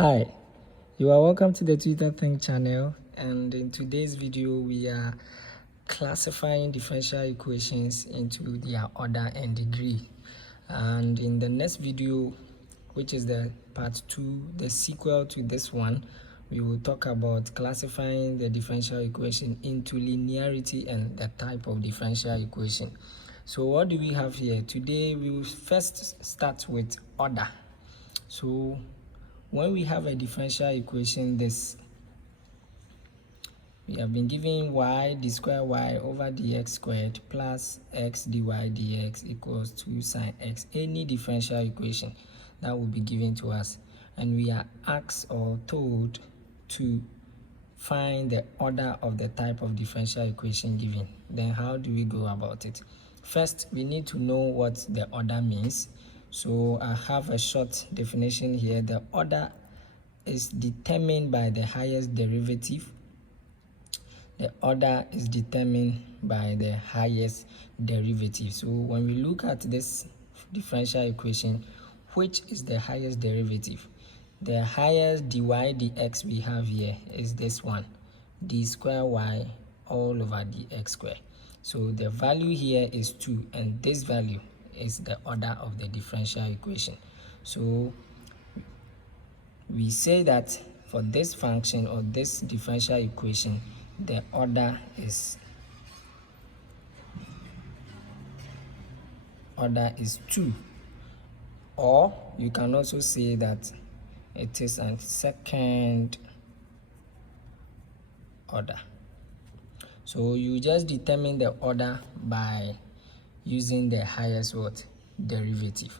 Hi, you are welcome to the Twitter Think channel, and in today's video we are classifying differential equations into their order and degree. And in the next video, which is the part 2, the sequel to this one, we will talk about classifying the differential equation into linearity and the type of differential equation. So what do we have here? Today we will first start with order. So when we have a differential equation, we have been given y d square y over dx squared plus x dy dx equals 2 sine x, any differential equation that will be given to us, and we are asked or told to find the order of the type of differential equation given. Then how do we go about it? First, we need to know what the order means. So I have a short definition here. The order is determined by the highest derivative. The order is determined by the highest derivative. So when we look at this differential equation, which is the highest derivative? The highest dy dx we have here is this one, d square y all over dx square. So the value here is 2, and this value is the order of the differential equation. So we say that for this function or this differential equation, the order is 2, or you can also say that it is a second order. So you just determine the order by using the highest derivative.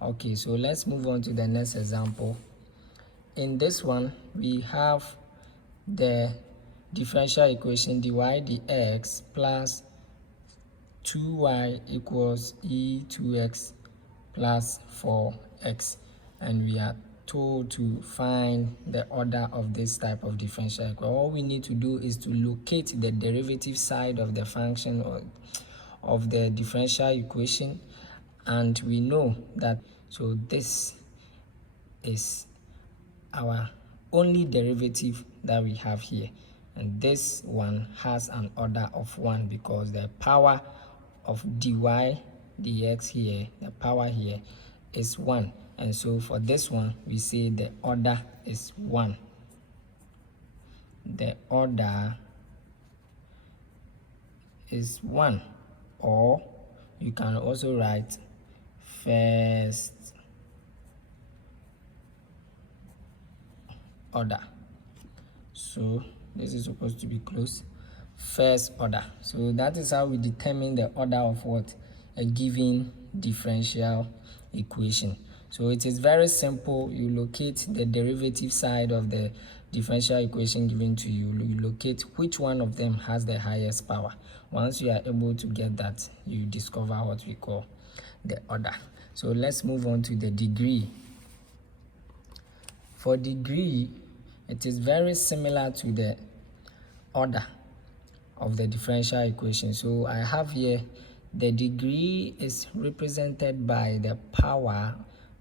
Okay, so let's move on to the next example. In this one, we have the differential equation dy dx plus 2y equals e2x plus 4x, and we are told to find the order of this type of differential equation. All we need to do is to locate the derivative side of the function or of the differential equation, and we know that, so this is our only derivative that we have here, and this one has an order of 1 because the power of dy dx here, the power here is 1, and so for this one we say the order is 1. The order is 1, or you can also write first order. So this is supposed to be close. First order. So that is how we determine the order of what? A given differential equation. So it is very simple. You locate the derivative side of the differential equation given to you. You locate which one of them has the highest power. Once you are able to get that, you discover what we call the order. So let's move on to the degree. For degree, it is very similar to the order of the differential equation. So I have here the degree is represented by the power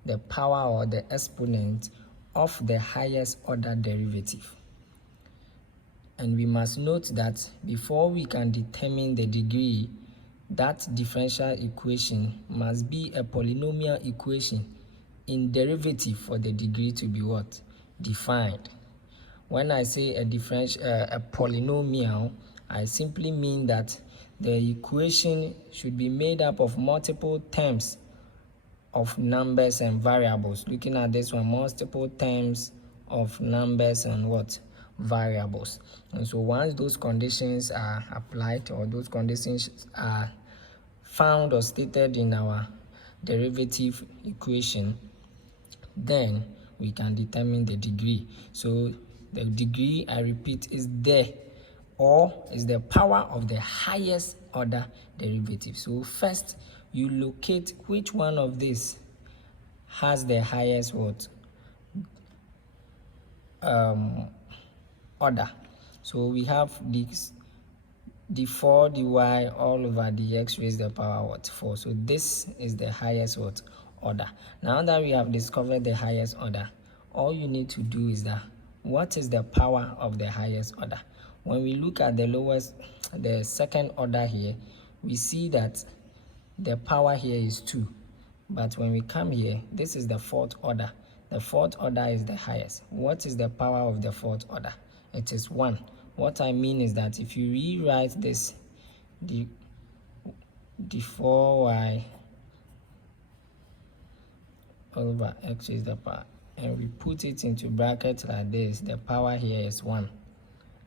or the exponent of the highest order derivative. And we must note that before we can determine the degree, that differential equation must be a polynomial equation in derivative for the degree to be what? Defined. When I say a polynomial, I simply mean that the equation should be made up of multiple terms of numbers and variables. Looking at this one, multiple terms of numbers and what? Variables. And so once those conditions are applied, or those conditions are found or stated in our derivative equation, then we can determine the degree. So the degree, I repeat, is the power of the highest order derivative. So first, you locate which one of these has the highest order. So we have this d4 dy all over dx raised to the power 4. So this is the highest order. Now that we have discovered the highest order, all you need to do is that what is the power of the highest order? When we look at the second order here, we see that the power here is 2. But when we come here, this is the fourth order. The fourth order is the highest. What is the power of the fourth order? It is 1. What I mean is that if you rewrite this, the 4y over x is the power, and we put it into brackets like this, the power here is 1.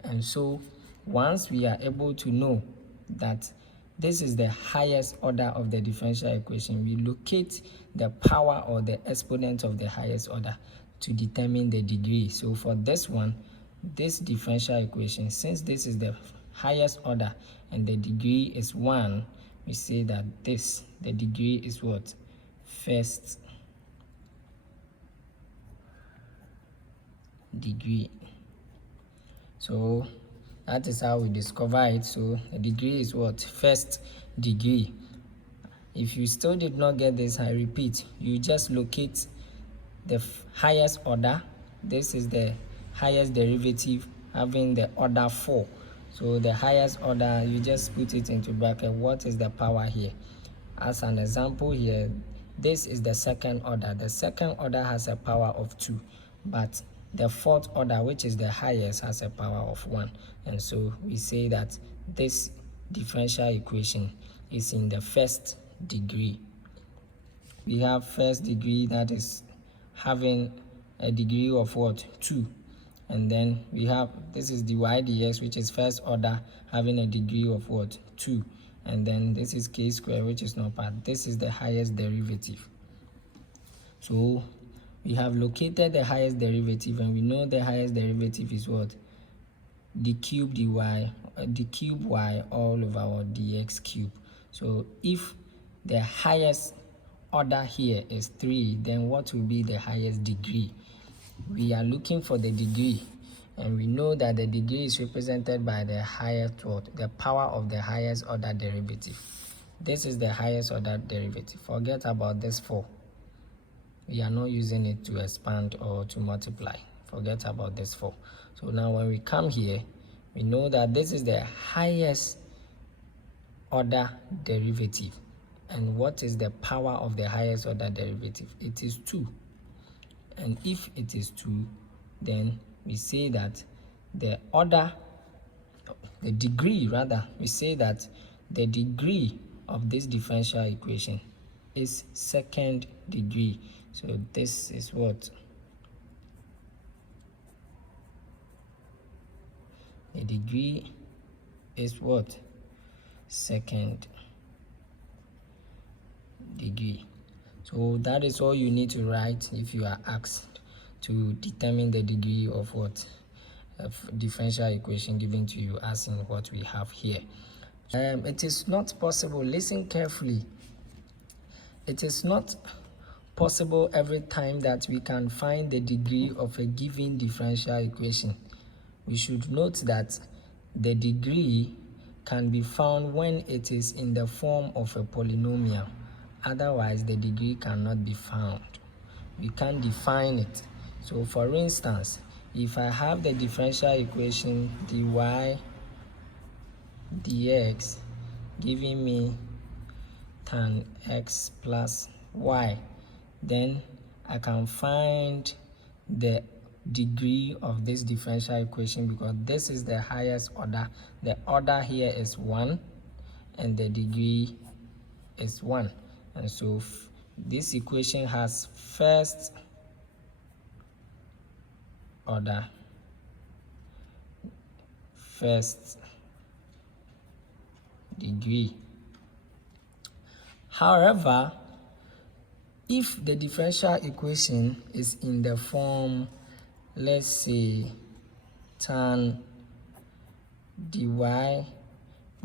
And so once we are able to know that this is the highest order of the differential equation, we locate the power or the exponent of the highest order to determine the degree. So for this one, this differential equation, since this is the highest order and the degree is 1, we say that the degree is what? First degree. So that is how we discover it. So the degree is what? First degree. If you still did not get this, I repeat, you just locate the highest order. This is the highest derivative having the order 4. So the highest order, you just put it into bracket. What is the power here? As an example here, this is the second order. The second order has a power of 2, but the fourth order, which is the highest, has a power of 1. And so we say that this differential equation is in the first degree. We have first degree, that is having a degree of what? 2. And then we have, this is dy dx, which is first order, having a degree of what? 2. And then this is k squared, which is not part. This is the highest derivative. So we have located the highest derivative, and we know the highest derivative is what? The cube dy, the cube y all over what? Dx cube. So if the highest order here is 3, then what will be the highest degree? We are looking for the degree, and we know that the degree is represented by the highest what? The power of the highest order derivative. This is the highest order derivative. Forget about this 4. We are not using it to expand or to multiply. Forget about this 4. So now when we come here, we know that this is the highest order derivative. And what is the power of the highest order derivative? It is 2. And if it is 2, then we say that the degree of this differential equation is second degree. So this is what? The degree is what? Second degree. So that is all you need to write if you are asked to determine the degree of what? A differential equation given to you, as in what we have here. It is not possible, listen carefully, it is not possible every time that we can find the degree of a given differential equation. We should note that the degree can be found when it is in the form of a polynomial. Otherwise, the degree cannot be found. We can't define it. So for instance, if I have the differential equation dy dx giving me tan x plus y, then I can find the degree of this differential equation, because this is the highest order. The order here is 1 and the degree is 1. And so this equation has first order, first degree. However, if the differential equation is in the form, let's say, tan dy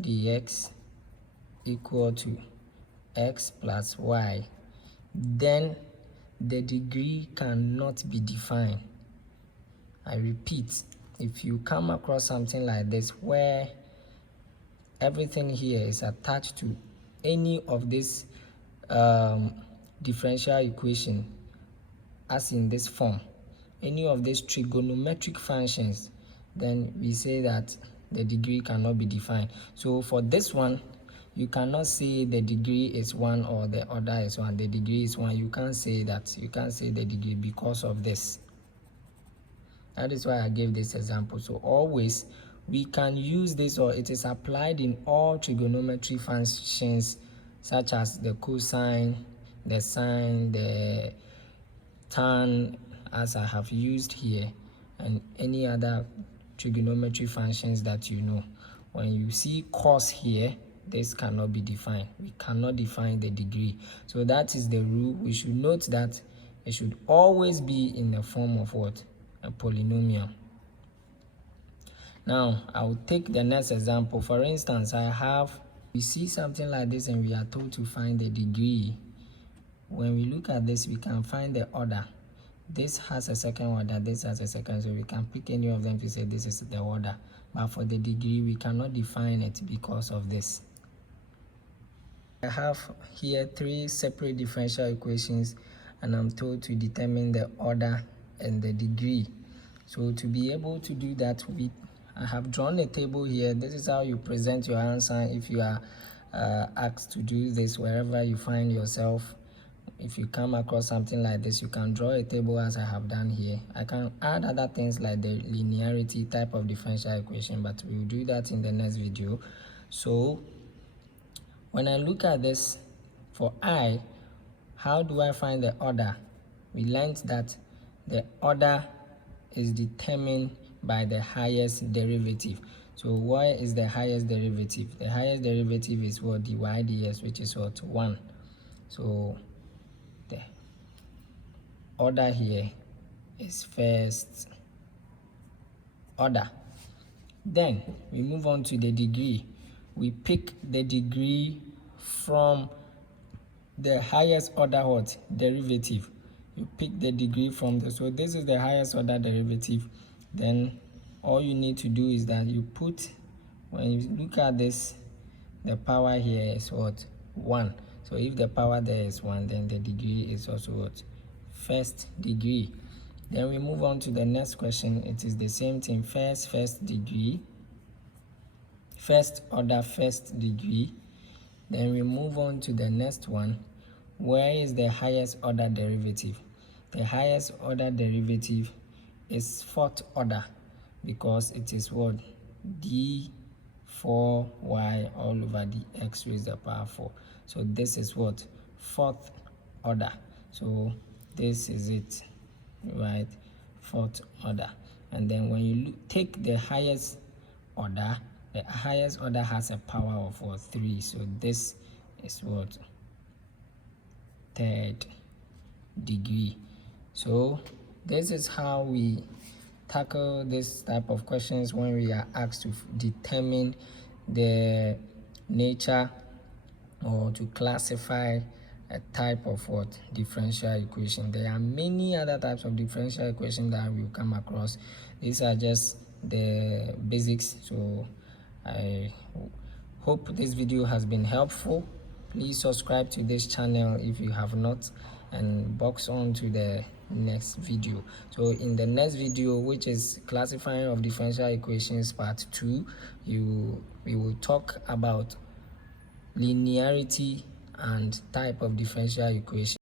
dx equal to x plus y, then the degree cannot be defined. I repeat, if you come across something like this where everything here is attached to any of this differential equation, as in this form, any of these trigonometric functions, then we say that the degree cannot be defined. So for this one, you cannot say the degree is 1 or the order is 1. The degree is 1. You can't say that. You can't say the degree because of this. That is why I gave this example. So always we can use this, or it is applied in all trigonometry functions such as the cosine, the sine, the tan, as I have used here, and any other trigonometry functions that you know. When you see cos here, this cannot be defined. We cannot define the degree. So that is the rule. We should note that it should always be in the form of what? A polynomial. Now, I'll take the next example. For instance, we see something like this and we are told to find the degree. When we look at this, we can find the order. This has a second order, this has a second, so we can pick any of them to say this is the order. But for the degree, we cannot define it because of this. I have here 3 separate differential equations, and I'm told to determine the order and the degree. So to be able to do that, I have drawn a table here. This is how you present your answer if you are asked to do this wherever you find yourself. If you come across something like this, you can draw a table as I have done here. I can add other things like the linearity type of differential equation, but we will do that in the next video. So when I look at this, for I, how do I find the order? We learned that the order is determined by the highest derivative. So what is the highest derivative? The highest derivative is what? Dy dx, which is what? 1. So the order here is first order. Then we move on to the degree. We pick the degree from the highest order what? Derivative. You pick the degree from the, so this is the highest order derivative. Then all you need to do is that you put, when you look at this, the power here is what? 1. So if the power there is 1, then the degree is also what? First degree. Then we move on to the next question. It is the same thing. First degree. First order, first degree. Then we move on to the next one. Where is the highest order derivative? The highest order derivative is fourth order, because it is what? D4y all over dx raised to the power 4. So this is what? Fourth order. So this is it, right? Fourth order. And then when you take the highest order, the highest order has a power of what? 3. So this is what? Third degree. So this is how we tackle this type of questions when we are asked to determine the nature or to classify a type of what? Differential equation. There are many other types of differential equations that we'll come across. These are just the basics. So I hope this video has been helpful. Please subscribe to this channel if you have not, and box on to the next video. So in the next video, which is classifying of differential equations part 2, we will talk about linearity and type of differential equation.